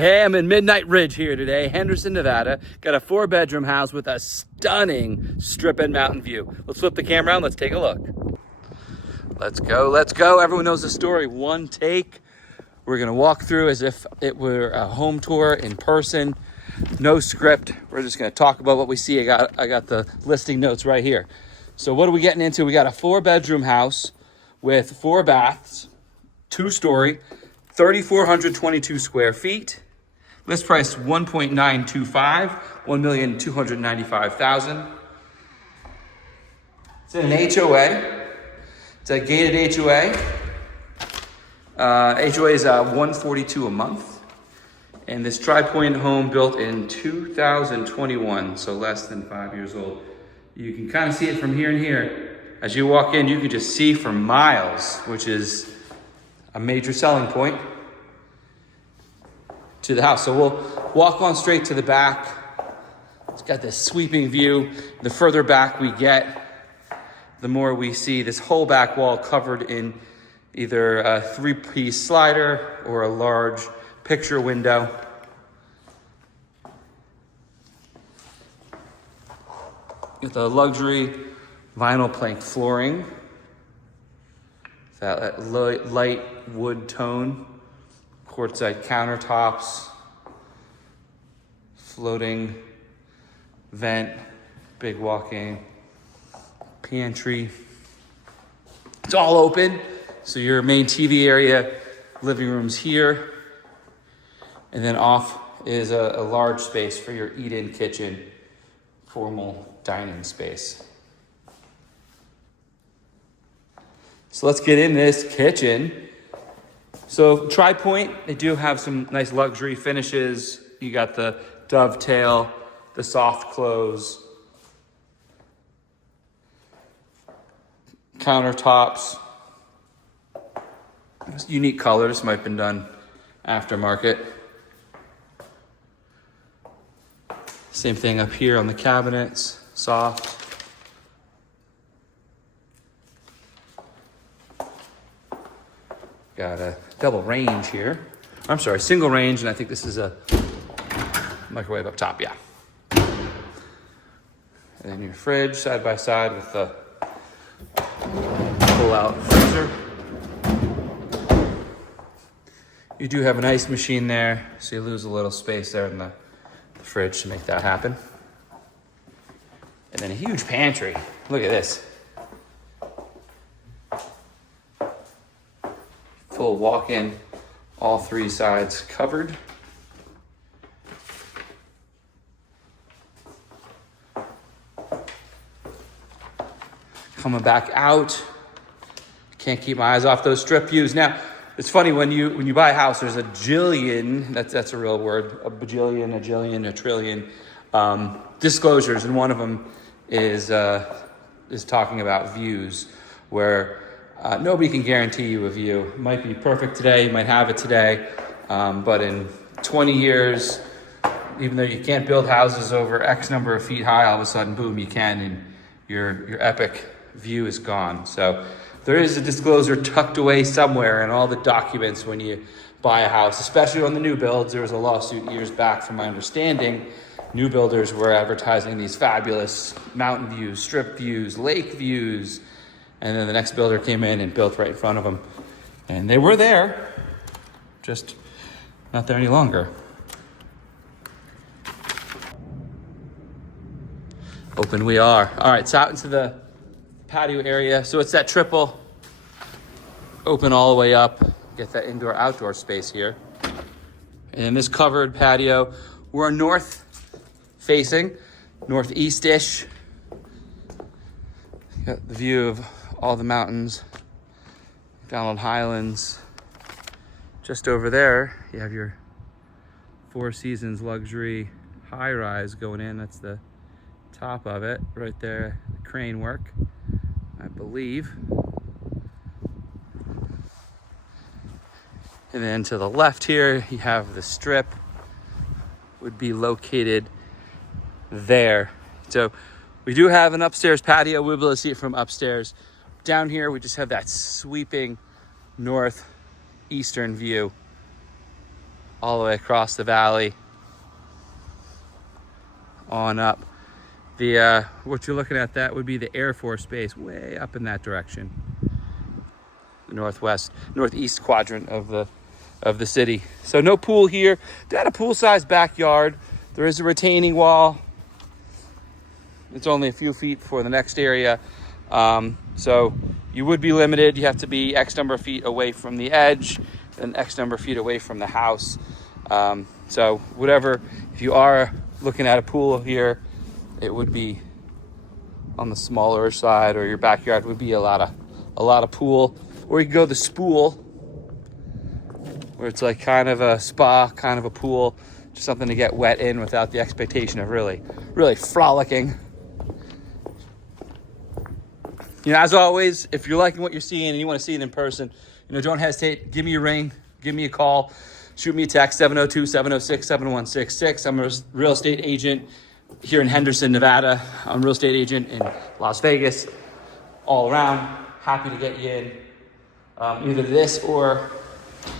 Hey, I'm in Midnight Ridge here today, Henderson, Nevada. Got a 4-bedroom house with a stunning strip and mountain view. Let's flip the camera around, let's take a look. Let's go. Everyone knows the story. One take. We're gonna walk through as if it were a home tour in person. No script. We're just gonna talk about what we see. I got the listing notes right here. So what are we getting into? We got a 4-bedroom house with 4 baths, 2-story, 3,422 square feet. List price $1.925, $1,295,000. It's in an HOA. It's a gated HOA. HOA is $142 a month. And this TriPointe home built in 2021, so less than 5 years old. You can kind of see it from here and here. As you walk in, you can just see for miles, which is a major selling point to the house. So we'll walk on straight to the back. It's got this sweeping view. The further back we get, the more we see this whole back wall covered in either a 3-piece slider or a large picture window. With a luxury vinyl plank flooring. That light wood tone. Quartzite countertops. Floating vent. Big walk-in. Pantry. It's all open. So your main TV area, living room's here. And then off is a large space for your eat-in kitchen, formal dining space. So let's get in this kitchen. So TriPointe, they do have some nice luxury finishes. You got the dovetail, the soft close, countertops. Unique colors, might have been done aftermarket. Same thing up here on the cabinets, soft. Got a double range here. I'm sorry, single range, and I think this is a microwave up top, yeah. And then your fridge side by side with the pull-out freezer. You do have an ice machine there, so you lose a little space there in the fridge to make that happen. And then a huge pantry. Look at this. Full walk-in, all 3 sides covered. Coming back out. Can't keep my eyes off those strip views. Now, it's funny, when you buy a house, there's a jillion, that's a real word, a bajillion, a jillion, a trillion, disclosures, and one of them is talking about views, where nobody can guarantee you a view. It might be perfect today, you might have it today, but in 20 years, even though you can't build houses over X number of feet high, all of a sudden, boom, you can, and your epic view is gone. So there is a disclosure tucked away somewhere in all the documents when you buy a house, especially on the new builds. There was a lawsuit years back, from my understanding. New builders were advertising these fabulous mountain views, strip views, lake views, and then the next builder came in and built right in front of them. And they were there, just not there any longer. Open we are. All right, so out into the patio area. So it's that triple, open all the way up, get that indoor outdoor space here. And this covered patio, we're north facing, northeast-ish. Got the view of all the mountains, Donald Highlands. Just over there, you have your Four Seasons luxury high-rise going in. That's the top of it, right there, the crane work, I believe. And then to the left here, you have the strip, would be located there. So we do have an upstairs patio. We'll be able to see it from upstairs. Down here, we just have that sweeping northeastern view. all the way across the valley on up. The what you're looking at, that would be the Air Force Base way up in that direction, the northeast quadrant of the city. So no pool here. They had a pool-sized backyard. There is a retaining wall. It's only a few feet for the next area. So you would be limited. You have to be X number of feet away from the edge and X number of feet away from the house. So whatever, if you are looking at a pool here, it would be on the smaller side, or your backyard would be a lot of pool. Or you could go the spool, where it's like kind of a spa, kind of a pool, just something to get wet in without the expectation of really frolicking. You know, as always, if you're liking what you're seeing and you want to see it in person, you know, don't hesitate. Give me a ring, give me a call, shoot me a text, 702-706-7166. I'm a real estate agent here in Henderson, Nevada. I'm a real estate agent in Las Vegas, all around. Happy to get you in either this or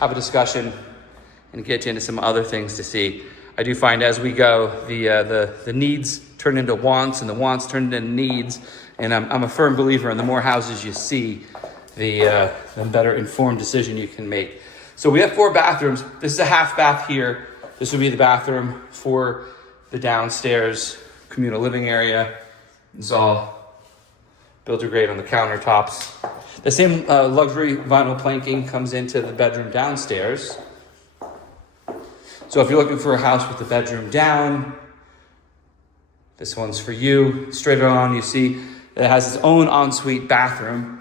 have a discussion and get you into some other things to see. I do find as we go, the needs turn into wants and the wants turn into needs. And I'm a firm believer in the more houses you see, the better informed decision you can make. So we have 4 bathrooms. This is a half bath here. This would be the bathroom for the downstairs communal living area. It's all builder grade on the countertops. The same luxury vinyl planking comes into the bedroom downstairs. So if you're looking for a house with the bedroom down, this one's for you. Straight on, you see it has its own ensuite bathroom.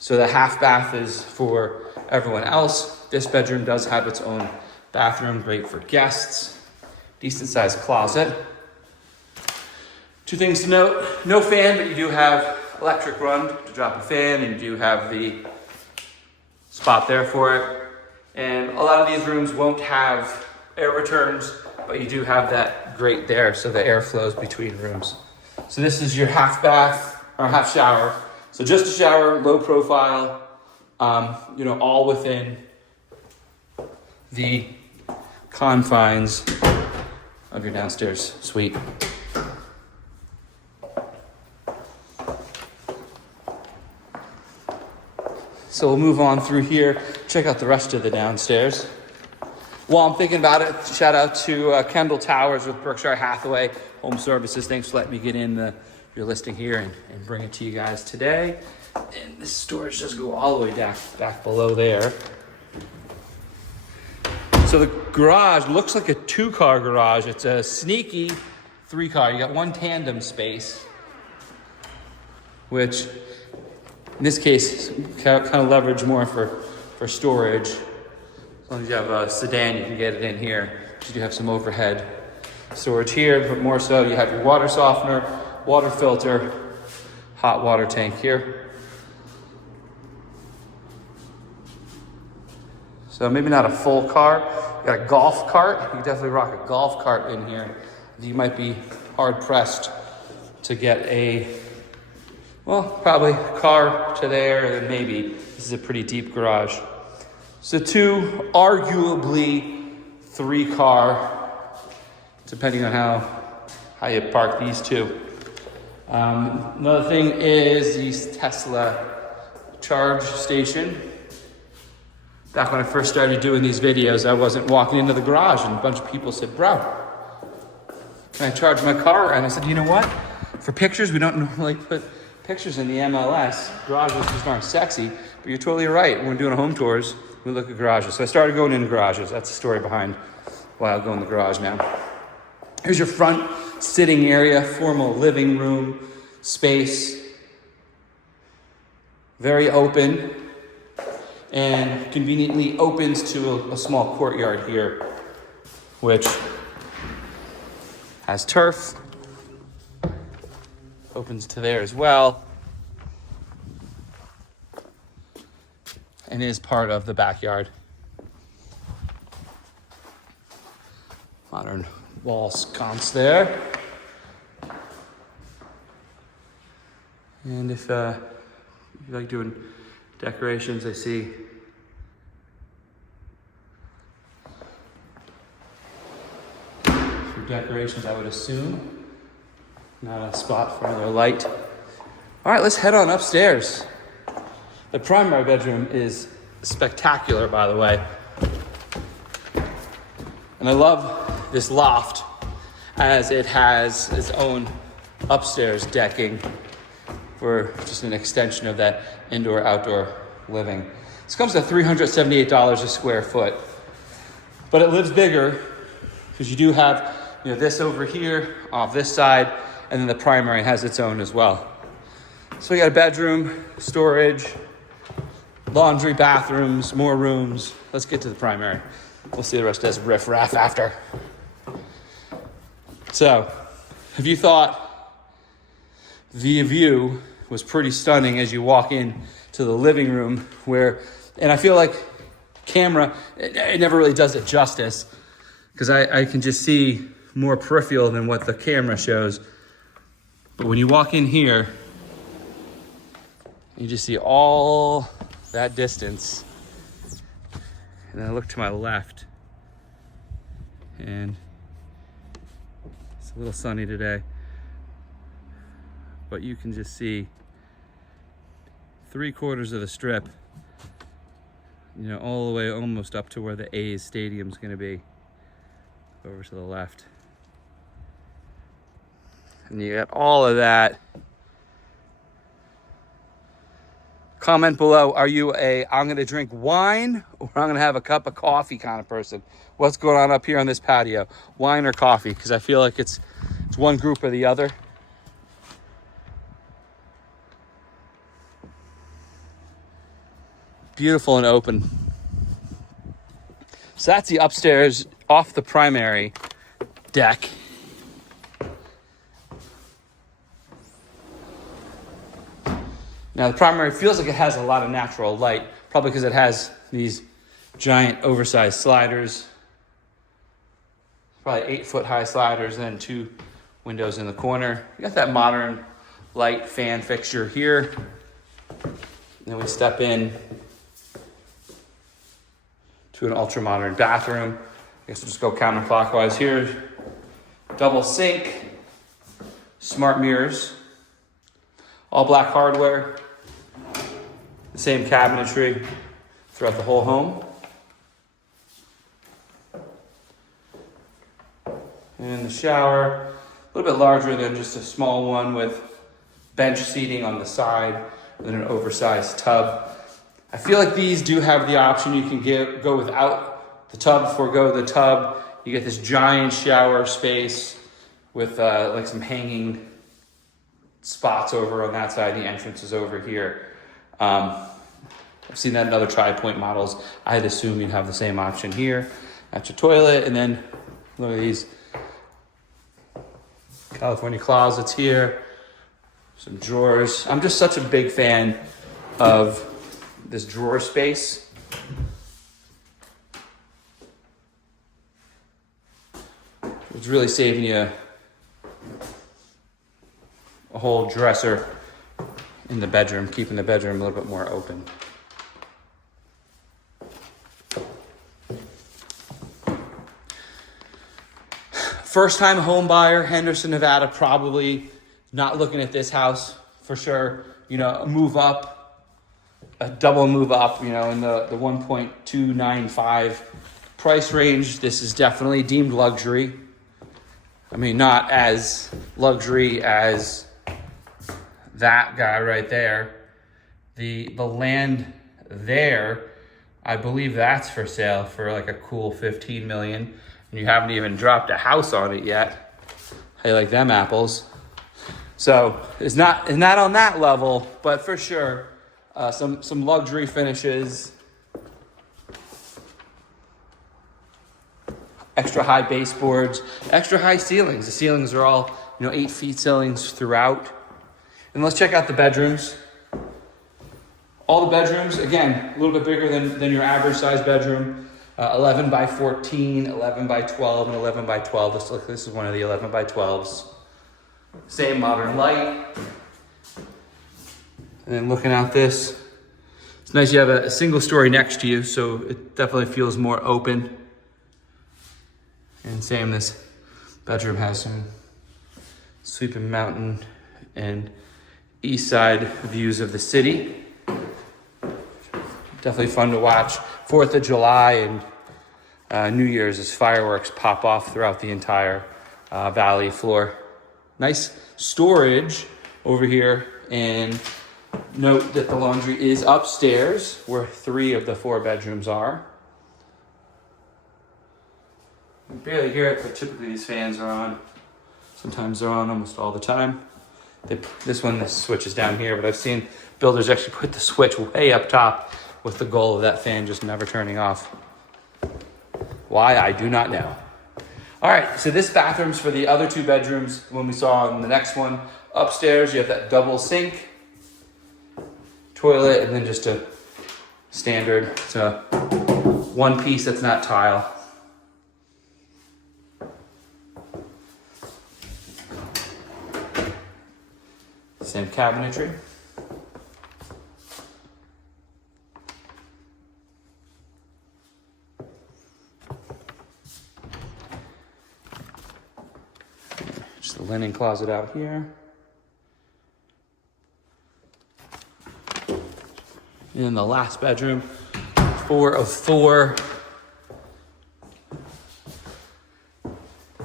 So the half bath is for everyone else. This bedroom does have its own bathroom, great for guests. Decent sized closet. 2 things to note: no fan, but you do have electric run to drop a fan, and you do have the spot there for it. And a lot of these rooms won't have air returns, but you do have that grate there, so the air flows between rooms. So this is your half bath or half shower. So just a shower, low profile, you know, all within the confines of your downstairs suite. So we'll move on through here, check out the rest of the downstairs. While I'm thinking about it, shout out to Kendall Towers with Berkshire Hathaway Home Services. Thanks for letting me get in your listing here and bring it to you guys today. And this storage does go all the way back below there. So the garage looks like a 2-car garage. It's a sneaky 3-car. You got 1 tandem space, which in this case kind of leverage more for storage. As long as you have a sedan, you can get it in here. You do have some overhead storage here, but more so you have your water softener, water filter, hot water tank here. So maybe not a full car. You got a golf cart. You can definitely rock a golf cart in here. You might be hard pressed to get probably car to there, and maybe. This is a pretty deep garage. So 2, arguably 3-car, depending on how you park these 2. Another thing is the Tesla charge station. Back when I first started doing these videos, I wasn't walking into the garage and a bunch of people said, "Bro, can I charge my car?" And I said, "You know what? For pictures, we don't normally put pictures in the MLS. Garages just aren't sexy." But you're totally right. When we're doing home tours, we look at garages. So I started going into garages. That's the story behind why I'll go in the garage now. Here's your front sitting area, formal living room space. Very open, and conveniently opens to a small courtyard here, which has turf. Opens to there as well, and is part of the backyard. Modern wall sconce there. And if you like doing decorations, I see decorations, I would assume. Not a spot for another light. All right, let's head on upstairs. The primary bedroom is spectacular, by the way. And I love this loft as it has its own upstairs decking for just an extension of that indoor-outdoor living. This comes to $378 a square foot, but it lives bigger because you do have, this over here off this side, and then the primary has its own as well. So we got a bedroom, storage, laundry, bathrooms, more rooms. Let's get to the primary. We'll see the rest of this riff-raff after. So, have you thought the view was pretty stunning as you walk in to the living room and I feel like camera, it never really does it justice because I can just see more peripheral than what the camera shows. But when you walk in here, you just see all that distance. And then I look to my left, and it's a little sunny today, but you can just see 3/4 of the strip, all the way almost up to where the A's stadium is going to be, over to the left. And you got all of that. Comment below, are you I'm going to drink wine or I'm going to have a cup of coffee kind of person? What's going on up here on this patio? Wine or coffee? Because I feel like it's one group or the other. Beautiful and open. So that's the upstairs off the primary deck. Now the primary feels like it has a lot of natural light, probably because it has these giant oversized sliders. Probably 8-foot high sliders, and then 2 windows in the corner. You got that modern light fan fixture here. And then we step in to an ultra-modern bathroom. I guess we'll just go counterclockwise here. Double sink, smart mirrors, all black hardware, the same cabinetry throughout the whole home. And the shower, a little bit larger than just a small one with bench seating on the side and then an oversized tub. I feel like these do have the option you can go without the tub, forego the tub. You get this giant shower space with like some hanging spots over on that side. The entrance is over here. I've seen that in other TriPointe models. I'd assume you'd have the same option here. That's your toilet, and then look at these California closets here. Some drawers. I'm just such a big fan of this drawer space. It's really saving you a whole dresser in the bedroom, keeping the bedroom a little bit more open. First time home buyer, Henderson, Nevada, probably not looking at this house for sure. A move up, a double move up, in the 1.295 price range. This is definitely deemed luxury. I mean, not as luxury as that guy right there. The land there, I believe that's for sale for like a cool $15 million. And you haven't even dropped a house on it yet. How you like them apples? So it's not on that level, but for sure, some luxury finishes. Extra high baseboards, extra high ceilings. The ceilings are all 8 feet ceilings throughout. And let's check out the bedrooms. All the bedrooms, again, a little bit bigger than your average size bedroom. 11 by 14, 11 by 12, and 11 by 12. This is one of the 11 by 12s. Same modern light. And then looking out this, it's nice you have a single story next to you, so it definitely feels more open. And same, this Bedroom has some sweeping mountain and east side views of the city. Definitely fun to watch 4th of July and New Year's as fireworks pop off throughout the entire valley floor. Nice storage over here, and note that the laundry is upstairs where 3 of the 4 bedrooms are. You barely hear it, but typically these fans are on. Sometimes they're on almost all the time. This switch is down here, but I've seen builders actually put the switch way up top with the goal of that fan just never turning off. Why, I do not know. All right, so this bathroom's for the other 2 bedrooms. When we saw in the next one, upstairs you have that double sink, toilet, and then just a standard, it's a one piece that's not tile. Same cabinetry. Just the linen closet out here. And then the last bedroom, 4 of 4.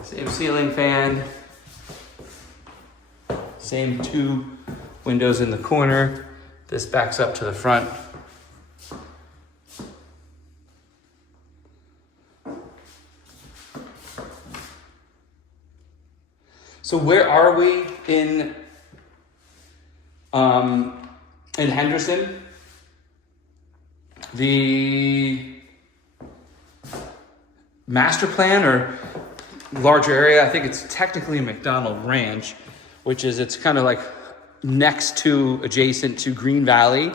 Same ceiling fan. Same 2 windows in the corner. This backs up to the front. So where are we in Henderson? The master plan or larger area, I think it's technically a McDonald Ranch, which is, it's kind of like next to, adjacent to Green Valley,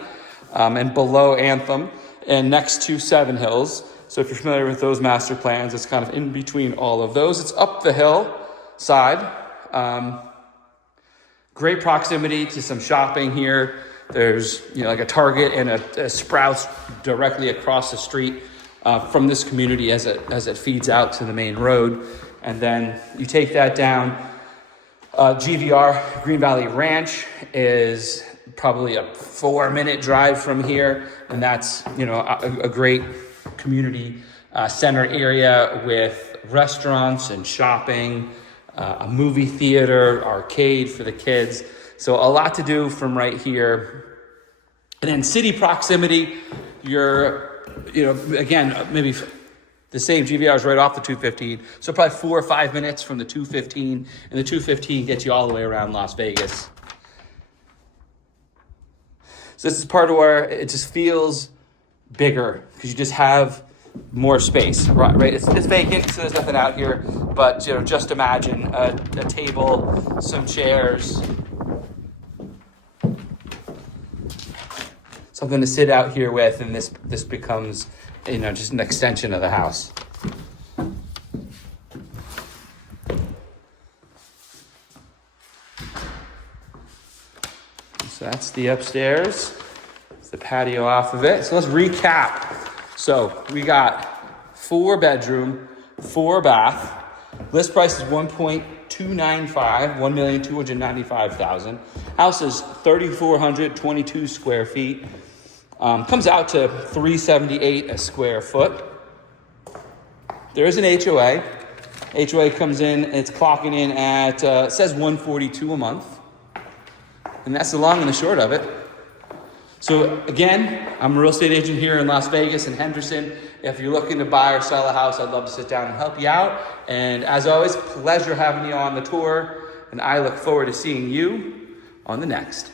and below Anthem, and next to Seven Hills. So if you're familiar with those master plans, it's kind of in between all of those. It's up the hill side. Great proximity to some shopping here. There's, like a Target and a Sprouts directly across the street from this community as it feeds out to the main road. And then you take that down. GVR, Green Valley Ranch, is probably a 4-minute drive from here. And that's, a great community center area with restaurants and shopping, a movie theater, arcade for the kids. So a lot to do from right here. And then city proximity, you're, again, maybe the same GVR is right off the 215. So probably 4 or 5 minutes from the 215. And the 215 gets you all the way around Las Vegas. So this is part of where it just feels bigger because you just have more space, right? It's vacant, so there's nothing out here. But, just imagine a table, some chairs, something to sit out here with, and this becomes, just an extension of the house. So that's the upstairs. It's the patio off of it. So let's recap. So we got 4 bedroom, 4 bath. List price is $1.295, $1,295,000. House is 3,422 square feet. Comes out to $378 a square foot. There is an HOA. HOA comes in, it's clocking in at, it says $142 a month. And that's the long and the short of it. So again, I'm a real estate agent here in Las Vegas and Henderson. If you're looking to buy or sell a house, I'd love to sit down and help you out. And as always, pleasure having you on the tour. And I look forward to seeing you on the next.